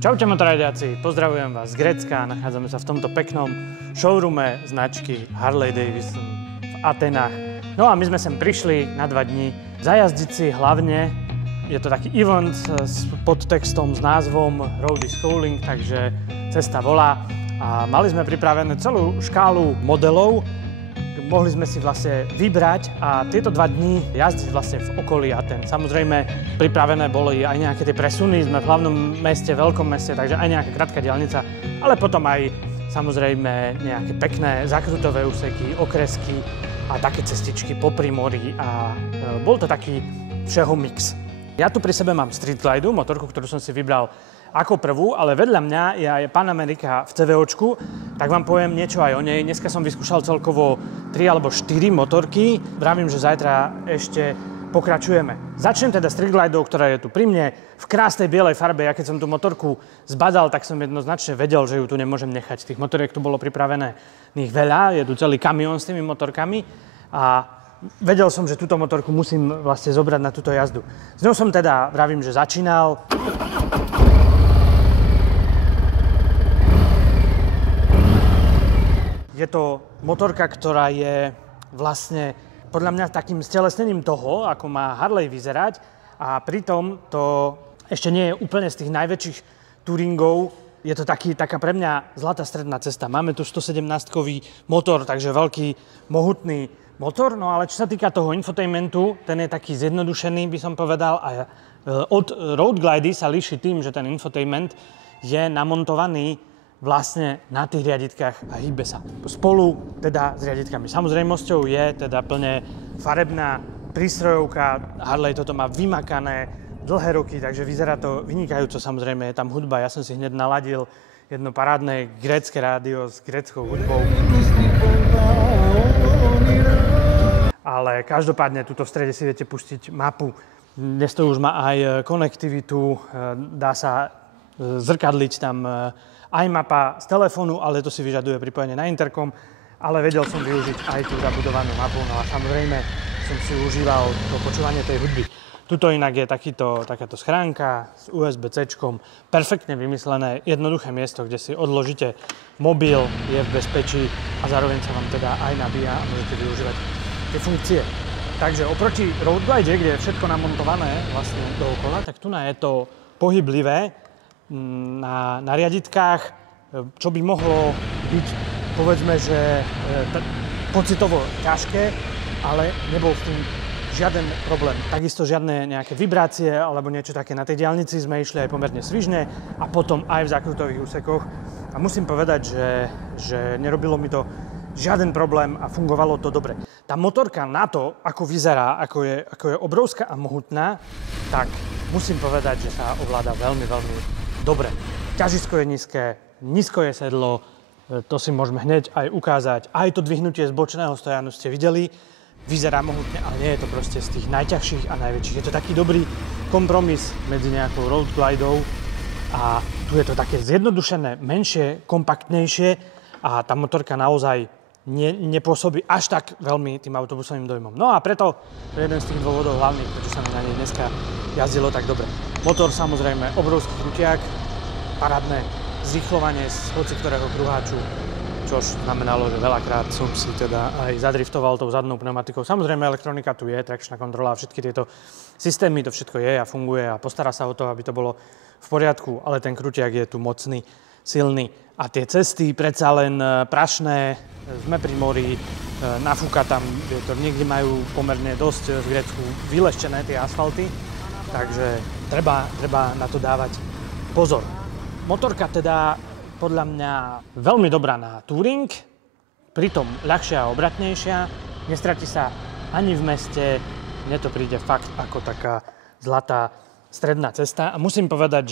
Čaute motorajdiaci, pozdravujem vás z Grécka. Nachádzame sa v tomto peknom showroome značky Harley Davidson v Atenách. No a my sme sem prišli na 2 dní zajazdiť si hlavne. Je to taký event s podtextom s názvom Road is Calling, takže cesta volá. A mali sme pripravené celú škálu modelov. Mohli sme si vlastne vybrať a tieto 2 dní jazdiť vlastne v okolí Aten. Samozrejme, pripravené boli aj nejaké tie presuny, sme v hlavnom meste, veľkom meste, takže aj nejaká krátka diaľnica, ale potom aj samozrejme nejaké pekné zakrutové úseky, okresky a také cestičky popri mori a bol to taký všeho mix. Ja tu pri sebe mám Street Glide, motorku, ktorú som si vybral ako prvú, ale vedľa mňa je aj Pan America v CVOčku, tak vám poviem niečo aj o nej. Dneska som vyskúšal celkovo 3 alebo 4 motorky. Vravím, že zajtra ešte pokračujeme. Začnem teda Street Glidou, ktorá je tu pri mne v krásnej bielej farbe. Ja keď som tú motorku zbadal, tak som jednoznačne vedel, že ju tu nemôžem nechať. Tých motoriek tu bolo pripravené veľa, je tu celý kamión s tými motorkami a vedel som, že túto motorku musím vlastne zobrať na túto jazdu. S ňou som teda, vravím, že začínal. Je to motorka, ktorá je vlastne podľa mňa takým stelesnením toho, ako má Harley vyzerať a pritom to ešte nie je úplne z tých najväčších touringov. Je to taká pre mňa zlatá stredná cesta. Máme tu 117-kový motor, takže veľký, mohutný motor, no ale čo sa týka toho infotainmentu, ten je taký zjednodušený, by som povedal, a od Road Glidy sa líši tým, že ten infotainment je namontovaný vlastne na tých riaditkách a hýbe sa. Spolu teda s riaditkami. Samozrejmosťou je teda plne farebná prístrojovka. Harley toto má vymakané dlhé roky, takže vyzerá to vynikajúco. Samozrejme je tam hudba. Ja som si hneď naladil jedno parádne grécke rádio s gréckou hudbou. Ale každopádne tuto v strede si viete pustiť mapu. Dnes to už má aj konektivitu, dá sa zrkadliť tam aj mapa z telefónu, ale to si vyžaduje pripojenie na interkom, ale vedel som využiť aj tú zabudovanú mapu, no a samozrejme som si užíval to počúvanie tej hudby. Tuto inak je takáto schránka s USB-C-čkom, perfektne vymyslené, jednoduché miesto, kde si odložíte mobil, je v bezpečí a zároveň sa vám teda aj nabíja a môžete využívať tie funkcie. Takže oproti Road Glide, kde je všetko namontované vlastne dookola, tak tu je to pohyblivé na riaditkách, čo by mohlo byť, povedzme, že pocitovo ťažké, ale nebol s tým žiaden problém. Takisto žiadne nejaké vibrácie alebo niečo také. Na tej diaľnici sme išli aj pomerne svižne a potom aj v zákrutových úsekoch. A musím povedať, že nerobilo mi to žiaden problém a fungovalo to dobre. Tá motorka na to, ako vyzerá, ako je obrovská a mohutná, tak musím povedať, že sa ovláda veľmi, veľmi dobre. Ťažisko je nízko je sedlo, to si môžeme hneď aj ukázať. Aj to dvihnutie z bočného stojanu ste videli. Vyzerá mohutne, ale nie je to proste z tých najťažších a najväčších. Je to taký dobrý kompromis medzi nejakou Road Glidou a tu je to také zjednodušené, menšie, kompaktnejšie a tá motorka naozaj nepôsobí až tak veľmi tým autobusovým dojmom. No a preto to je jeden z tých dôvodov hlavných, prečo sa mi na nej dneska jazdilo tak dobre. Motor samozrejme, obrovský krutiak, parádne zrýchlovanie z hoci ktorého kruháču, čož znamenalo, že veľakrát som si teda aj zadriftoval tou zadnou pneumatikou. Samozrejme elektronika tu je, trakčná kontrola, všetky tieto systémy, to všetko je a funguje a postará sa o to, aby to bolo v poriadku, ale ten krutiak je tu mocný, silný. A tie cesty predsa len prašné, sme pri mori, nafúka tam vietor, niekde majú pomerne dosť v Grécku vyleštené tie asfalty, takže treba na to dávať pozor. Motorka teda podľa mňa veľmi dobrá na touring, pritom ľahšia a obratnejšia, nestratí sa ani v meste, mne to príde fakt ako taká zlatá stredná cesta a musím povedať,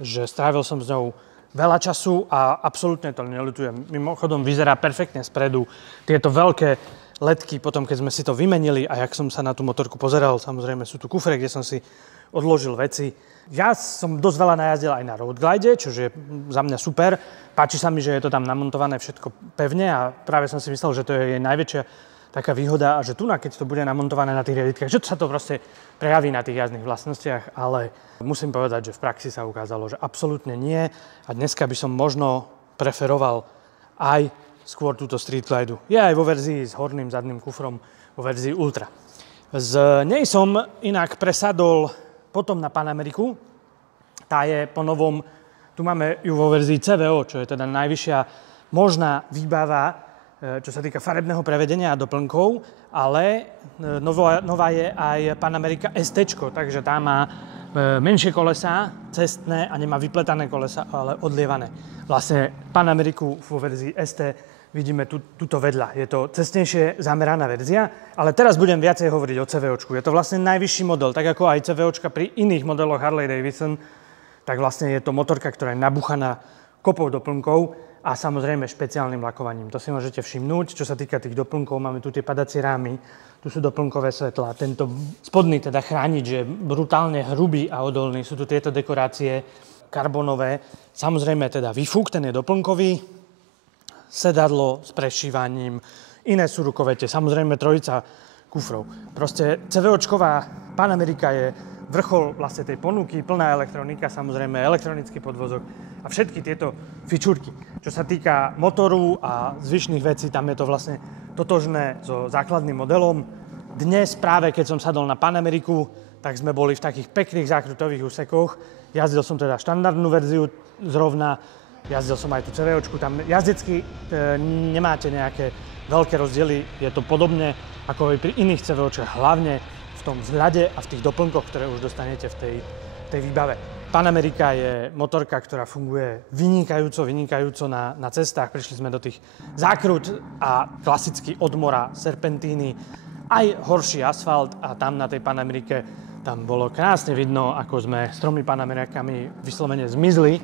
že strávil som s ňou veľa času a absolútne to neľutujem. Mimochodom vyzerá perfektne spredu. Tieto veľké ledky, potom keď sme si to vymenili a jak som sa na tú motorku pozeral, samozrejme sú tu kufre, kde som si odložil veci. Ja som dosť veľa najazdil aj na Road Glide, čo je za mňa super. Páči sa mi, že je to tam namontované všetko pevne a práve som si myslel, že to je jej najväčšia taká výhoda, že tu, keď to bude namontované na tých riaditkách, že sa to proste prejaví na tých jazdných vlastnostiach, ale musím povedať, že v praxi sa ukázalo, že absolútne nie a dneska by som možno preferoval aj skôr túto Street Glide. Je aj vo verzii s horným zadným kufrom, vo verzii Ultra. Z nej som inak presadol potom na Panameriku. Tá je po novom, tu máme ju vo verzii CVO, čo je teda najvyššia možná výbava, čo sa týka farebného prevedenia a doplnkov, ale nová je aj Panamerica ST, takže tá má menšie kolesá, cestné a nemá vypletané kolesa, ale odlievané. Vlastne Panameriku vo verzii ST vidíme tuto vedľa. Je to cestnejšie zameraná verzia, ale teraz budem viacej hovoriť o CVOčku. Je to vlastne najvyšší model, tak ako aj CVOčka pri iných modeloch Harley Davidson, tak vlastne je to motorka, ktorá je nabuchaná kopou doplnkov a samozrejme špeciálnym lakovaním. To si môžete všimnúť. Čo sa týka tých doplnkov, máme tu tie padacie rámy, tu sú doplnkové svetlá. Tento spodný teda chránič je brutálne hrubý a odolný. Sú tu tieto dekorácie karbonové. Samozrejme teda výfuk, ten je doplnkový. Sedadlo s prešívaním. Iné sú rukovete. Samozrejme trojica kufrov. Proste CVOčková Panamerica je vrchol vlastne tej ponuky, plná elektronika, samozrejme elektronický podvozok a všetky tieto fičúrky. Čo sa týka motoru a zvyšných vecí, tam je to vlastne totožné so základným modelom. Dnes práve, keď som sadol na Panameriku, tak sme boli v takých pekných zákrutových úsekoch. Jazdil som teda štandardnú verziu zrovna, jazdil som aj tú CVOčku. Tam jazdecky nemáte nejaké veľké rozdiely, je to podobne ako aj pri iných CVOčkách, hlavne v tom vzhľade a v tých doplnkoch, ktoré už dostanete v tej výbave. Panamerica je motorka, ktorá funguje vynikajúco na cestách. Prišli sme do tých zákrut a klasicky od mora serpentíny, aj horší asfalt a tam na tej Panamerike tam bolo krásne vidno, ako sme s 3 Panamerikami vyslovene zmizli.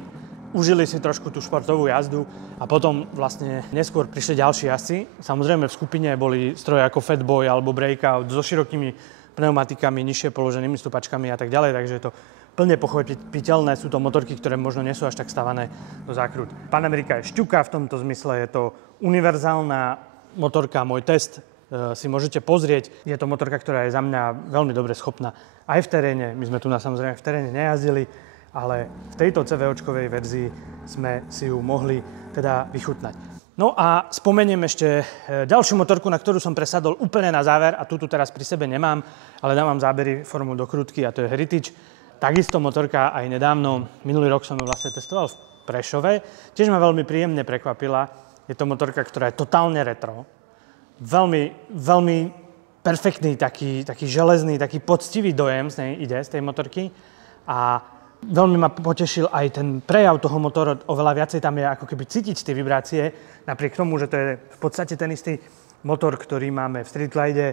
Užili si trošku tú športovú jazdu a potom vlastne neskôr prišli ďalší jazdci. Samozrejme v skupine boli stroje ako Fatboy alebo Breakout so širokými pneumatikami, nižšie položenými stupačkami a tak ďalej, takže je to plne pochopiteľné. Sú to motorky, ktoré možno nie sú až tak stavané do zákrut. Panamerica je šťuka v tomto zmysle, je to univerzálna motorka. Môj test si môžete pozrieť. Je to motorka, ktorá je za mňa veľmi dobre schopná aj v teréne. My sme tu samozrejme v teréne nejazdili, ale v tejto CVOčkovej verzii sme si ju mohli teda vychutnať. No a spomeniem ešte ďalšiu motorku, na ktorú som presadol úplne na záver a tu teraz pri sebe nemám, ale dávam zábery formou dokrutky a to je Heritage. Takisto motorka aj nedávno, minulý rok som ju vlastne testoval v Prešove. Tiež ma veľmi príjemne prekvapila. Je to motorka, ktorá je totálne retro. Veľmi perfektný, taký železný, taký poctivý dojem z nej ide, z tej motorky. A veľmi ma potešil aj ten prejav toho motoru, oveľa viacej tam je ako keby cítiť tie vibrácie, napriek tomu, že to je v podstate ten istý motor, ktorý máme v Street Glide,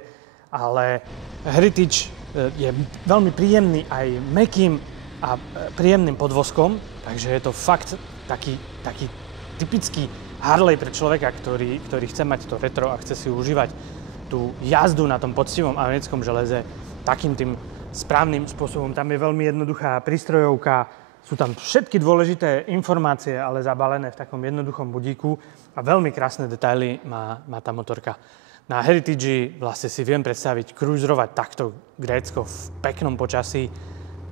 ale Heritage je veľmi príjemný aj mäkkým a príjemným podvozkom, takže je to fakt taký typický Harley pre človeka, ktorý chce mať to retro a chce si užívať tú jazdu na tom poctivom americkom železe takým tým správnym spôsobom. Tam je veľmi jednoduchá prístrojovka, sú tam všetky dôležité informácie, ale zabalené v takom jednoduchom budíku a veľmi krásne detaily má tá motorka. Na Heritage vlastne si viem predstaviť cruiserovať takto grécko v peknom počasí,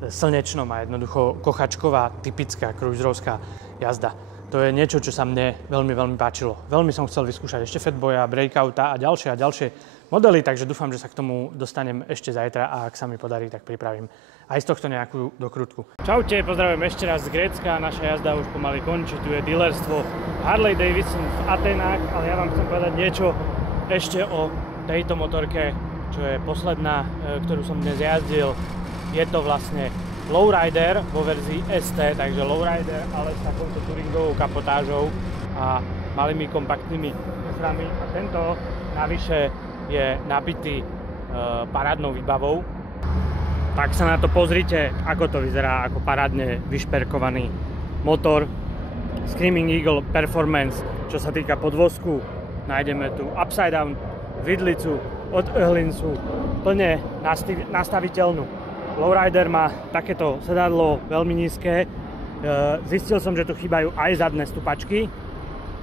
slnečnom a jednoducho kochačková, typická cruiserovská jazda. To je niečo, čo sa mne veľmi páčilo. Veľmi som chcel vyskúšať ešte Fatboya, Breakouta a ďalšie modely, takže dúfam, že sa k tomu dostanem ešte zajtra a ak sa mi podarí, tak pripravím aj z tohto nejakú dokrutku. Čaute, pozdravujem ešte raz z Grécka, naša jazda už pomaly končí, tu je dealerstvo Harley Davidson v Atenách, ale ja vám chcem povedať niečo ešte o tejto motorke, čo je posledná, ktorú som dnes jazdil. Je to vlastne lowrider vo verzii ST, takže lowrider, ale s takouto touringovou kapotážou a malými kompaktnými kuframi. A tento navyše je nabitý parádnou výbavou. Tak sa na to pozrite, ako to vyzerá, ako parádne vyšperkovaný motor. Screaming Eagle Performance, čo sa týka podvozku, nájdeme tu upside down vidlicu od Öhlinsu, plne nastaviteľnú. Lowrider má takéto sedadlo veľmi nízke. Zistil som, že tu chýbajú aj zadné stupačky,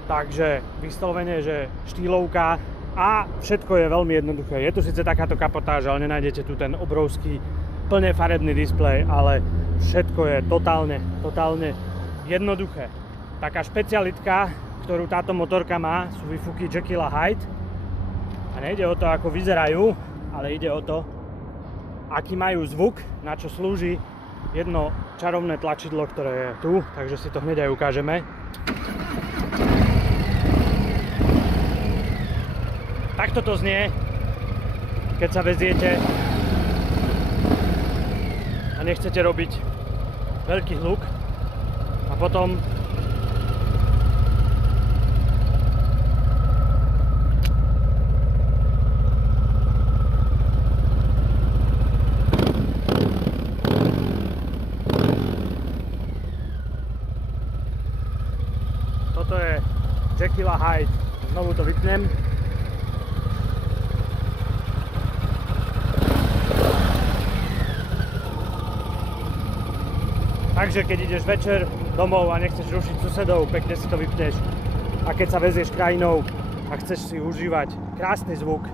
takže vyslovene, že štýlovka A všetko je veľmi jednoduché. Je tu síce takáto kapotáž, ale nenájdete tu ten obrovský, plne farebný displej, ale všetko je totálne jednoduché. Taká špecialitka, ktorú táto motorka má, sú výfuky Jekyll a Hyde. A nejde o to, ako vyzerajú, ale ide o to, aký majú zvuk, na čo slúži jedno čarovné tlačidlo, ktoré je tu, takže si to hneď aj ukážeme. Takto to znie, keď sa veziete a nechcete robiť veľký hluk a potom toto je Jekyll a Hyde. Znovu to vypnem. Takže keď ideš večer domov a nechceš rušiť susedov, pekne si to vypneš. A keď sa vezieš krajinou a chceš si užívať krásny zvuk,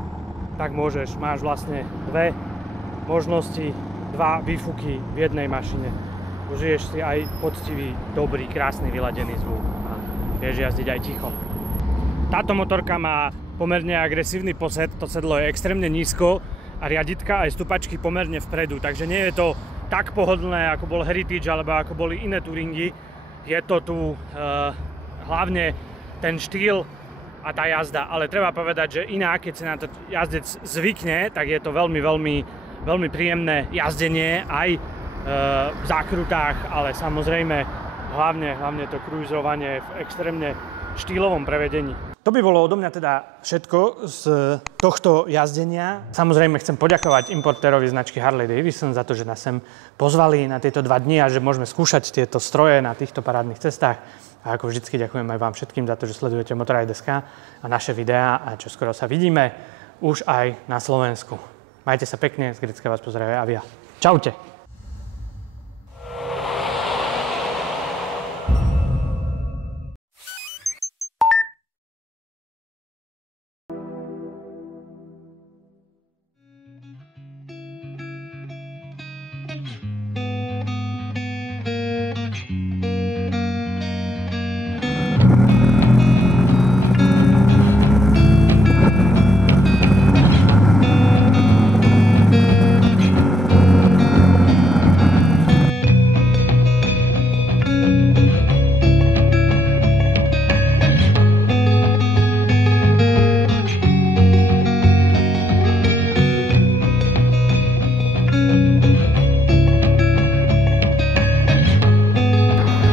tak môžeš. Máš vlastne dve možnosti, dva výfuky v jednej mašine. Užiješ si aj poctivý, dobrý, krásny, vyladený zvuk. A vieš jazdiť aj ticho. Táto motorka má pomerne agresívny posed, to sedlo je extrémne nízko a riaditka aj stupačky pomerne vpredu, takže nie je to tak pohodlné, ako bol Heritage alebo ako boli iné touringy. Je to tu hlavne ten štýl a tá jazda, ale treba povedať, že iná, keď sa na to jazdec zvykne, tak je to veľmi príjemné jazdenie aj v zákrutách, ale samozrejme hlavne to cruisovanie v extrémne štýlovom prevedení. To by bolo odo mňa teda všetko z tohto jazdenia. Samozrejme chcem poďakovať importérovi značky Harley Davidson za to, že nás sem pozvali na tieto 2 dni a že môžeme skúšať tieto stroje na týchto parádnych cestách. A ako vždycky ďakujem aj vám všetkým za to, že sledujete Motorride.sk a naše videá a čoskoro sa vidíme už aj na Slovensku. Majte sa pekne, z Grécka vás pozdravuje Avia. Čaute!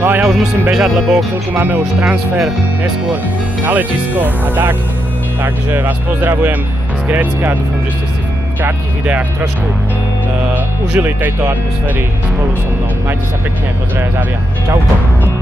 No a ja už musím bežať, lebo o chvíľku máme už transfer neskôr na letisko a tak. Takže vás pozdravujem z Grécka a dúfam, že ste si v krátkych videách trošku užili tejto atmosféry spolu so mnou. Majte sa pekne, pozdravia z Avia. Čauko.